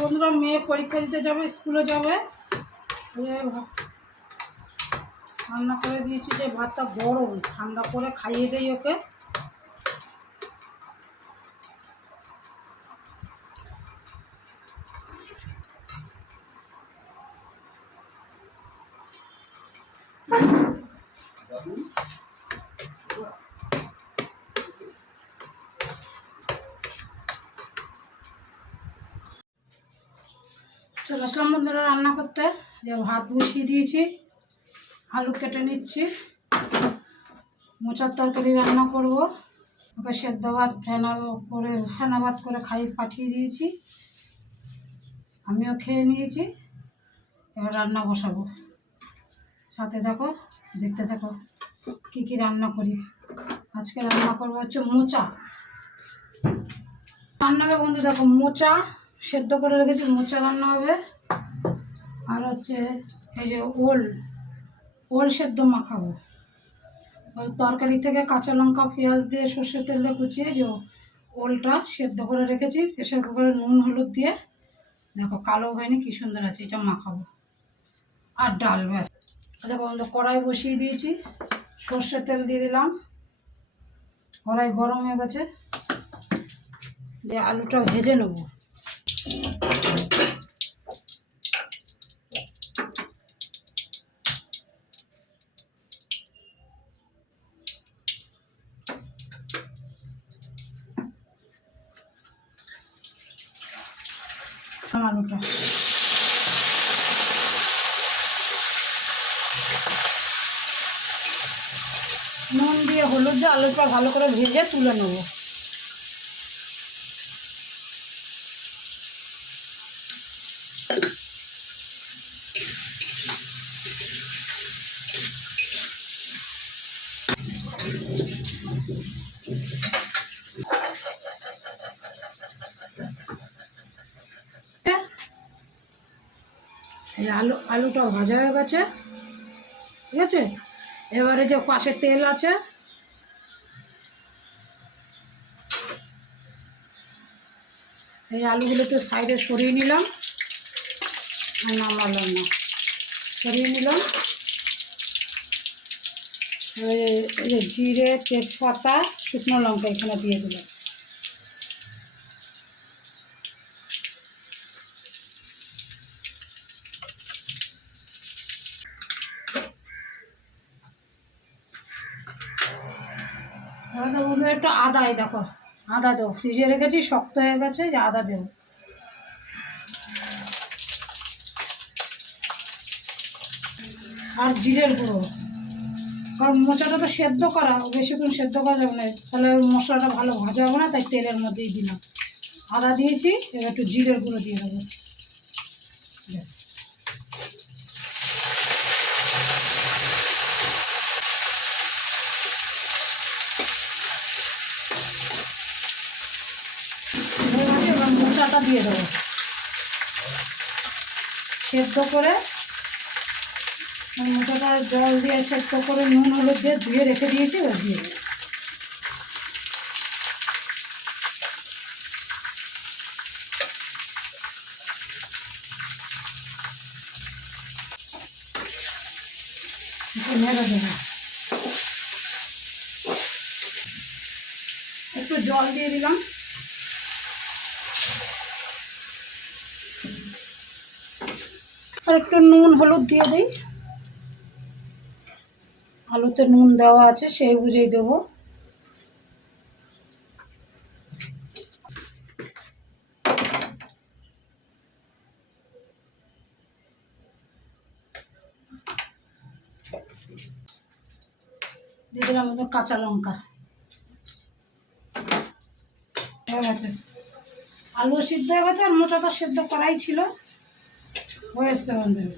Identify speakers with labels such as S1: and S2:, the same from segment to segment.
S1: বন্ধুরা, মেয়ে পরীক্ষা দিতে যাবে, স্কুলে যাবে। রান্না করে দিয়েছি যে ভাতটা গরম, ঠান্ডা করে খাইয়ে দেয় ওকে। চলে আসলাম বন্ধুরা রান্না করতে। যে ভাত বসিয়ে দিয়েছি, আলু কেটে নিচ্ছি। মোচার তরকারি রান্না করব। ওকে সেদ্ধ ভাত, ফেনা করে, ফেনা ভাত করে খাই পাঠিয়ে দিয়েছি। আমিও খেয়ে নিয়েছি। এবার রান্না বসাবো। সাথে দেখো, দেখতে থাকো, কী কী রান্না করি। আজকে রান্না করব হচ্ছে মোচা। রান্না হবে বন্ধু দেখো, মোচা, সেদ্ধ করে রেখেছি, মোচা রান্না হবে। আর হচ্ছে এই যে ওল ওল সেদ্ধ মাখাবো। ওই তরকারি থেকে কাঁচা লঙ্কা, পেঁয়াজ দিয়ে সর্ষের তেল কুচিয়ে যে ওলটা সেদ্ধ করে রেখেছি প্রেশার কুকারে নুন, হলুদ দিয়ে। দেখো, কালো হয়নি, কী সুন্দর আছে, এটা মাখাবো। আর ডাল, ব্যাস। দেখো আমাদের কড়াই বসিয়ে দিয়েছি, সর্ষের তেল দিয়ে দিলাম। কড়াই গরম হয়ে গেছে। দিয়ে আলুটা ভেজে নেব আলুটা নুন দিয়ে হলুদ দিয়ে আলুটা ভালো করে ভেজে তুলে নেব। আলু, আলুটা ভাজা হয়ে গেছে। ঠিক আছে? এবারে যে পাশে তেল আছে এই আলুগুলো একটু সাইডে সরিয়ে নিলাম। আর নামালাম না। সরিয়ে নিলাম। জিরে, তেজপাতা, শুকনো লঙ্কা এখানে দিয়ে দিলাম। এবার তো বন্ধু একটু আদাই দেখো। আদা দেবো। ফ্রিজে রেখেছি, শক্ত হয়ে গেছে যে আদা দেবো। আর জিরের গুঁড়ো। কারণ মোচাটা তো সেদ্ধ করা, বেশিক্ষণ সেদ্ধ করা যাবে না। তাহলে মশলাটা ভালো ভাজা হবে না, তাই তেলের মধ্যেই দিলাম। আদা দিয়েছি, এবার একটু জিরের গুঁড়ো দিয়ে দেবো। ব্যাস হয়ে গেছে, মোচাটা দিয়ে দেবো। সেদ্ধ করে মোচাটা জল দিয়ে সেদ্ধ করে নুন, হলুদ দিয়ে ধুয়ে রেখে দিয়েছি, এবার দিয়ে একটু জল দিয়ে দিলাম। আর একটু নুন, হলুদ দিয়ে দিই। আলুতে নুন দেওয়া আছে, সেই বুঝেই দেবো। দিয়ে দিলাম কাঁচা লঙ্কা। আলু সিদ্ধ হয়ে গেছে আর তো সিদ্ধ করাই ছিল। হয়েছে বন্ধুরা।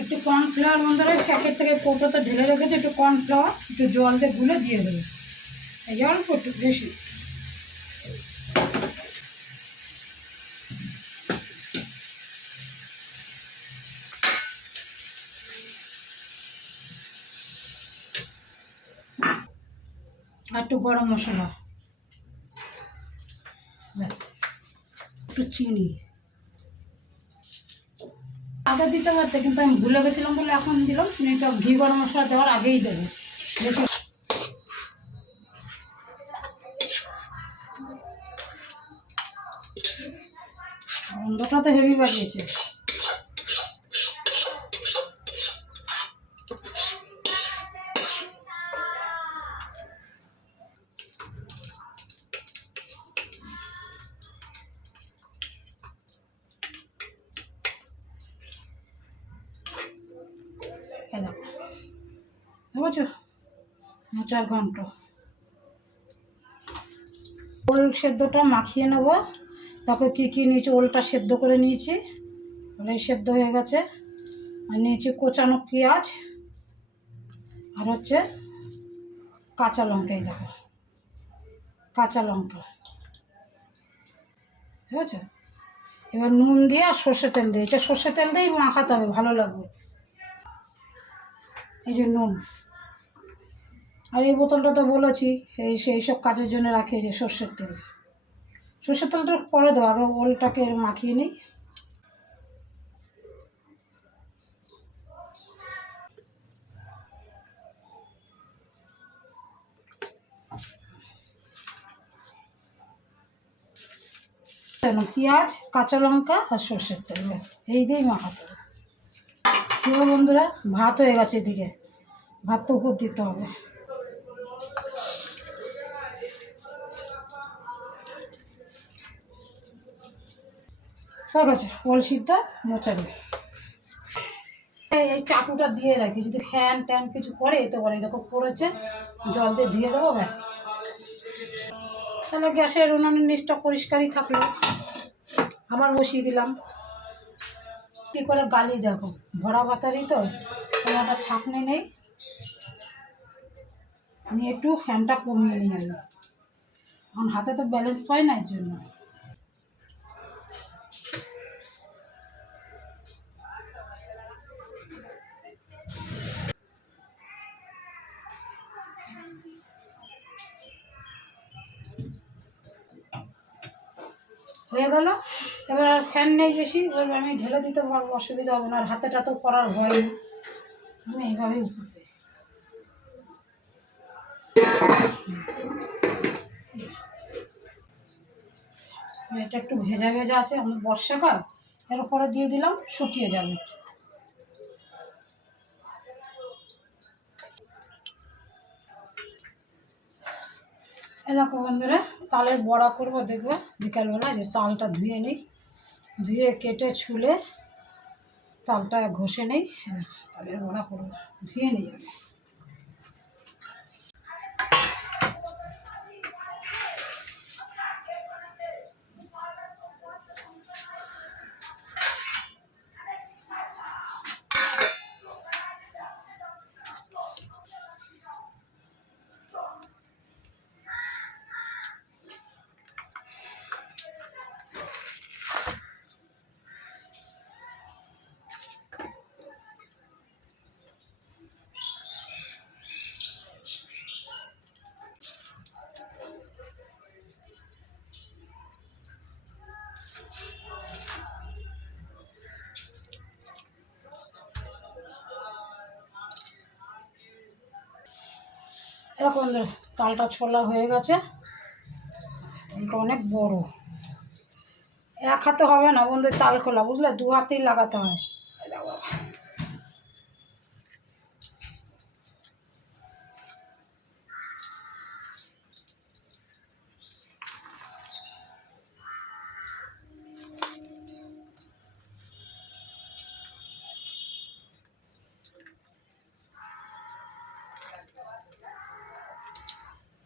S1: একটু কর্নফ্লাওয়ার বন্ধুরা প্যাকেট থেকে কৌটোতে ঢেলে রেখেছে, একটু কর্নফ্লাওয়ার একটু জল দিয়ে গুলে দিয়ে দেবে। এই জল একটু, বেশি। আর একটু গরম মশলা। ব্যাস একটু চিনি আগে দিতে পারতে, কিন্তু আমি ভুলে গেছিলাম বলে এখন দিলাম চিনিটা ঘি গরম মশলা দেওয়ার আগেই দেবে। গন্ধটা তো হেভি বাড়িয়েছে। বুঝছ? মোচার ঘন্ট। ওল সেদ্ধটা মাখিয়ে নেব। তারপর কী কী নিয়েছি? ওলটা সেদ্ধ করে নিয়েছি। ওলাই সেদ্ধ হয়ে গেছে। আর নিয়েছি কোচানো পেঁয়াজ। আর হচ্ছে কাঁচা লঙ্কা, এই দেখো। কাঁচা লঙ্কা। ঠিক আছে এবার নুন দিয়ে আর সর্ষে তেল দিয়ে। এটা সর্ষে তেল দিয়েই মাখাতে হবে, ভালো লাগবে। এই যে নুন। আর এই বোতলটা তো বলেছি, এই সেই সব কাজের জন্য রাখি যে সর্ষের তেল। সর্ষের তেলটা পরে দেবো, আগে ওলটাকে মাখিয়ে নিই। কেন পেঁয়াজ, কাঁচা লঙ্কা আর সর্ষের তেল, ব্যাস, এই দিয়েই মাখাতে হবে। বন্ধুরা, ভাত হয়ে গেছে এদিকে। ভাত তো উপর দিতে হবে। হয়ে গেছে ওল সিদ্ধ মোচারি এই চাটুটা দিয়ে রাখি, যদি ফ্যান ট্যান কিছু পরে এতে করে দেখো পড়েছে, জল দিয়ে ধুয়ে দেবো, ব্যাস। তাহলে গ্যাসের উনানের নিচটা পরিষ্কারই থাকল। আবার বসিয়ে দিলাম। কী করে গালি দেখো? ভরা বাতারি তো, কোনো একটা ছাঁকনি নেই। আমি একটু ফ্যানটা কমিয়ে নিয়ে এখন হাতে তো ব্যালেন্স পাই না এর জন্য। হয়ে গেল। এবার আর ফ্যান নেই বেশি, এবার আমি ঢেলে দিতে পারব, অসুবিধা হবে না। আর হাতেটা তো করার ভয় না আমি এইভাবেই এটা একটু ভেজা ভেজা আছে। আমি বর্ষাকাল, এর উপরে দিয়ে দিলাম, শুকিয়ে যাবে। দেখো বন্ধুরা তালের বড়া করব দেখবে। বিকালবেলা যে তালটা ধুয়ে নিই ধুয়ে কেটে ছুলে তালটা ঘষে নেই হ্যাঁ, তালের বড়া করব। ধুয়ে নিই আমি বন্ধুরা তালটা ছোলা হয়ে গেছে। তালটা অনেক বড়। এক হাতে হবে না বন্ধু তাল খোলা, বুঝলে? দু হাতেই লাগাতে হয় এই দেখো বাবা।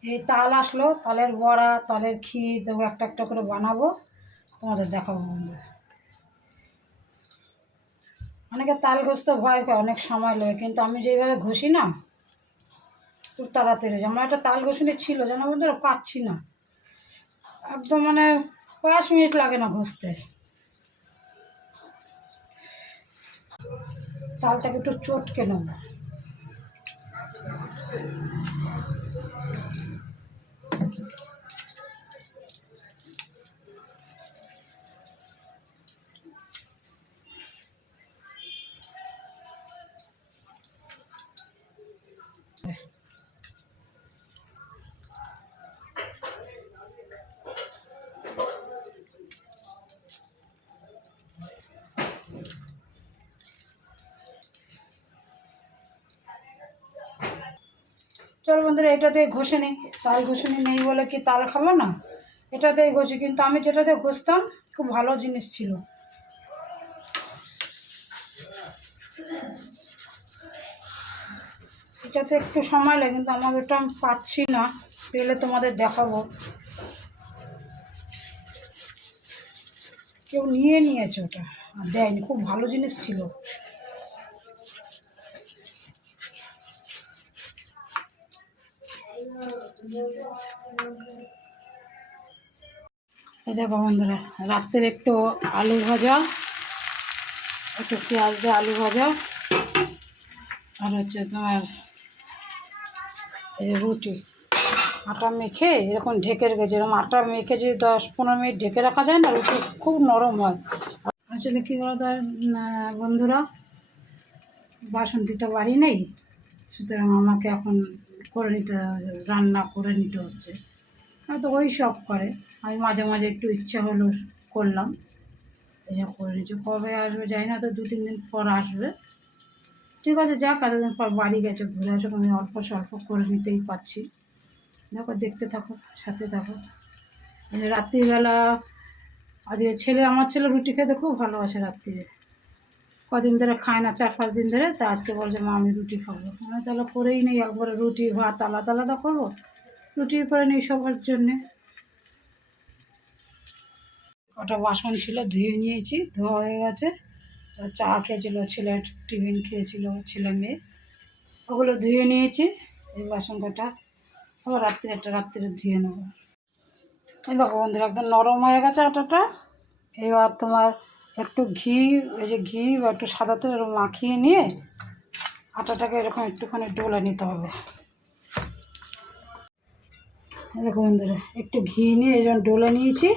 S1: এই তাল আসলো, তালের বড়া, তালের ক্ষীর, দেবো একটা একটা করে বানাবো। তোমাদের দেখাবো বন্ধু অনেকে তাল ঘষতে ভয় পায়, অনেক সময় লাগে। কিন্তু আমি যেইভাবে ঘষি না, খুব তাড়াতাড়ি আমার একটা তাল ঘষিনি ছিল যেন বন্ধুরা? পাচ্ছি না। একদম মানে পাঁচ মিনিট লাগে না ঘষতে। তালটাকে একটু চটকে নেব। বন্ধুরা, এটাতে ঘষে নিই। তাল ঘষে নেই বলে কি তাল খাব না? এটাতেই ঘষি। কিন্তু আমি যেটাতে ঘষতাম, খুব ভালো জিনিস ছিল। এটাতে একটু সময় লাগে, কিন্তু আমার ওটা আমি পাচ্ছি না। পেলে তোমাদের দেখাবো। কেউ নিয়ে নিয়েছে ওটা। আর দেয়নি, খুব ভালো জিনিস ছিল। এই দেখো বন্ধুরা, রাত্রের একটু আলু ভাজা, একটু পেঁয়াজ দিয়ে আলু ভাজা, আর হচ্ছে তোমার এই রুটি। আটা মেখে এরকম ঢেকে রেখেছে, এরকম আটা মেখে যদি দশ পনেরো মিনিট ঢেকে রাখা যায় না, রুটি খুব নরম হয়। আসলে কী বলতো বন্ধুরা বাসন্তী তো বাড়ি নেই, সুতরাং আমাকে এখন করে নিতে রান্না করে নিতে হচ্ছে। হয়তো ওই সব করে। আমি মাঝে মাঝে একটু ইচ্ছা হলো করলাম। এই যে করে নিচ্ছি কবে আসবে জানি না, তো দু তিন দিন পর আসবে। ঠিক আছে, যাক, এতদিন পর বাড়ি গেছে, ঘুরে আসুক আমি অল্প স্বল্প করে নিতেই পারছি। দেখো, দেখতে থাকো, সাথে থাকো। এই রাত্রিবেলা, আজকে ছেলে, আমার ছেলে রুটি খেতে খুব ভালোবাসে রাত্রিরে। কদিন ধরে খায় না, চার পাঁচ দিন ধরে, তা আজকে বলছে, মা, আমি রুটি খাব। আমি তাহলে করেই নেই একবারে রুটি, ভাত, আলাদা আলাদা করব। রুটি করে নিই সবার জন্যে। কটা বাসন ছিল, ধুয়ে নিয়েছি, ধোয়া হয়ে গেছে। চা খেয়েছিল, ছেলে টিফিন খেয়েছিল, ছেলে মেয়ে। ওগুলো ধুয়ে নিয়েছি, এই বাসন কটা। আবার রাত্রে একটা রাত্রে ধুয়ে নেব। এই দেখো বন্ধুরা, একদম নরম হয়ে গেছে আটাটা। এবার তোমার একটু ঘি ওই যে ঘি বা একটু সাদা তেল এরকম মাখিয়ে নিয়ে আটাটাকে এরকম একটুখানি ডোলে নিতে হবে। এরকম দেখো বন্ধুরা, একটু ঘি নিয়ে ডোলে ডলে নিয়েছি।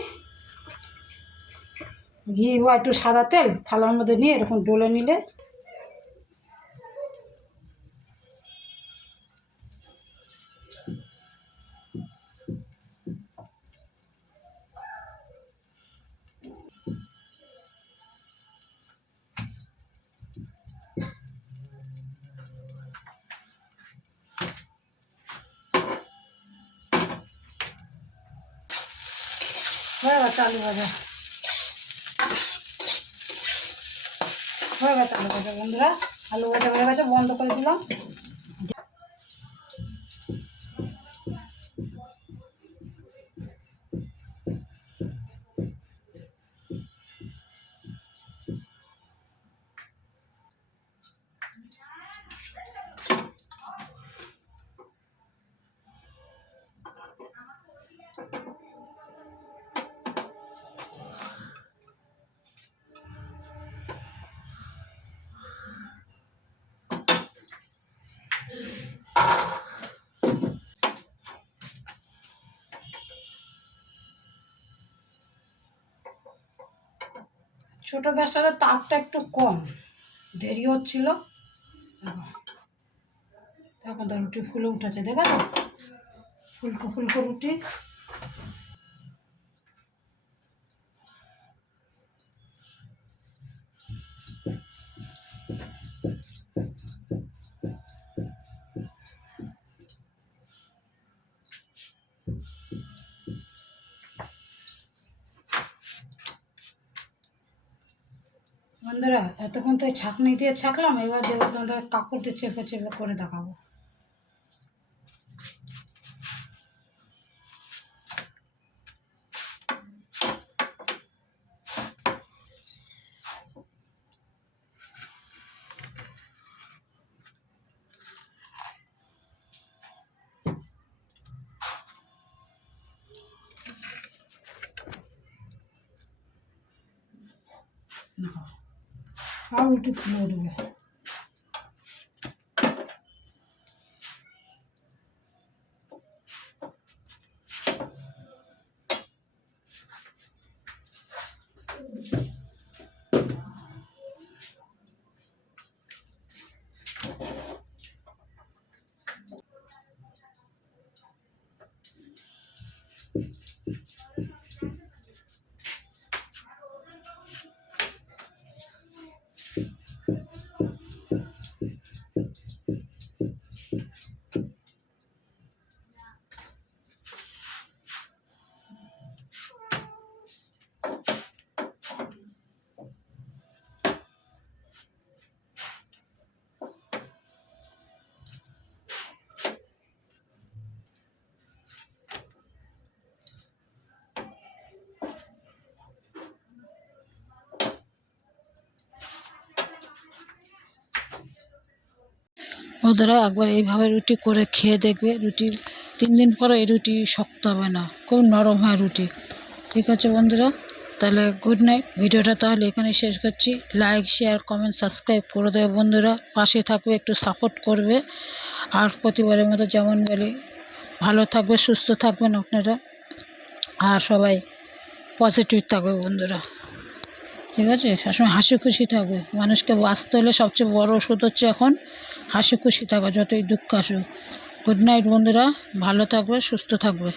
S1: ঘি বা একটু সাদা তেল, থালার মধ্যে নিয়ে এরকম ডোলে নিলে হয়ে গেছে আলু ভাজা। হয়ে গেছে আলু ভাজা, বন্ধুরা। আলু ভাজা হয়ে গেছে, বন্ধ করে দিলাম। ছোটো গ্যাসটাতে তাপটা একটু কম। দেরি হচ্ছিল। এখন তো রুটি ফুলে উঠেছে, দেখেছ? ফুলকো ফুলকো রুটি। এতক্ষণ তো ছাঁকনি দিয়ে ছাঁকলাম এবার দেবো তোমাদের কাপড় দিয়ে চেপে চেপে করে দেখাবো। আর রুটি বন্ধুরা একবার এইভাবে রুটি করে খেয়ে দেখবে, রুটি তিন দিন পরে এই রুটি শক্ত হবে না, খুব নরম হয় রুটি। ঠিক আছে বন্ধুরা, তাহলে গুড নাইট ভিডিওটা তাহলে এখানে শেষ করছি। লাইক শেয়ার কমেন্ট সাবস্ক্রাইব করে দেবে বন্ধুরা। পাশে থাকবে, একটু সাপোর্ট করবে। আর প্রতিবারের মতো যেমন বলি, ভালো থাকবে, সুস্থ থাকবেন আপনারা। আর সবাই পজিটিভ থাকবে বন্ধুরা। ঠিক আছে? সবসময় হাসি খুশি থাকবে। মানুষকে বাঁচতে হলে সবচেয়ে বড় ওষুধ হচ্ছে এখন হাসি খুশি থাকা। যতই দুঃখ আসুক। গুড নাইট বন্ধুরা। ভালো থাকবে, সুস্থ থাকবে।